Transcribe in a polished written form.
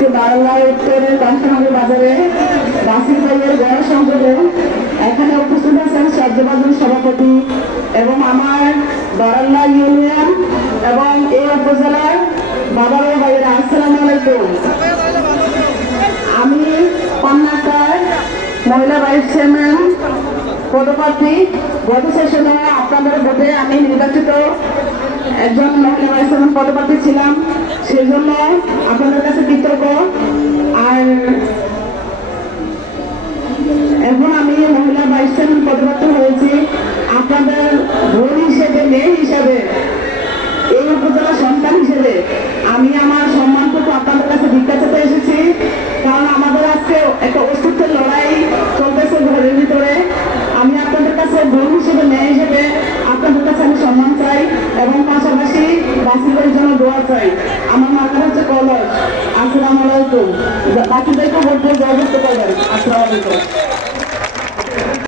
আজকে বাংলা উত্তরের কাঞ্চনগর বাজারে বাসির ভাইয়ের গণসংযোগে এখানে উপস্থিত আছেন সবজবাদন সভাপতি এবং আমার বারাল্লা ইউনিয়ন এবং এই উপজেলার বাবারা ভাইয়েরা। আসসালামু আলাইকুম। আমি কন্যাকার মহিলা ভাইস চেয়ারম্যান পদপ্রার্থী। গত সেশনে আপনাদের ভোটে আমি নির্বাচিত একজন মহিলা ভাইস চেয়ারম্যান পদপ্রার্থী ছিলাম, সেই জন্য আপনাদের কাছে কৃতজ্ঞ। আর এখন আমি মহিলা ভাইস চেয়ারম্যান পদপ্রার্থী হয়েছি। আপনাদের বোন হিসেবে, মেয়ে হিসেবে, এই উপজেলা সন্তান হিসেবে আমি আমার সম্মানটুকু আপনাদের কাছে ভিক্ষা চাইতে এসেছি। কারণ আমাদের আজকে একটা অস্তিত্বের লড়াই চলতেছে ঘরের ভিতরে। আমি আপনাদের কাছে বোন হিসেবে, মেয়ে হিসেবে আপনাদের কাছে আমি সম্মান চাই এবং পাশাপাশি বাসিদের জন্য দোয়া চাই। আমার মাথার হচ্ছে কলস। আসসালামু আলাইকুম। বাকিদেরকে ভোট দিয়ে জয় করতে পারবেন। আসসালামু আলাইকুম।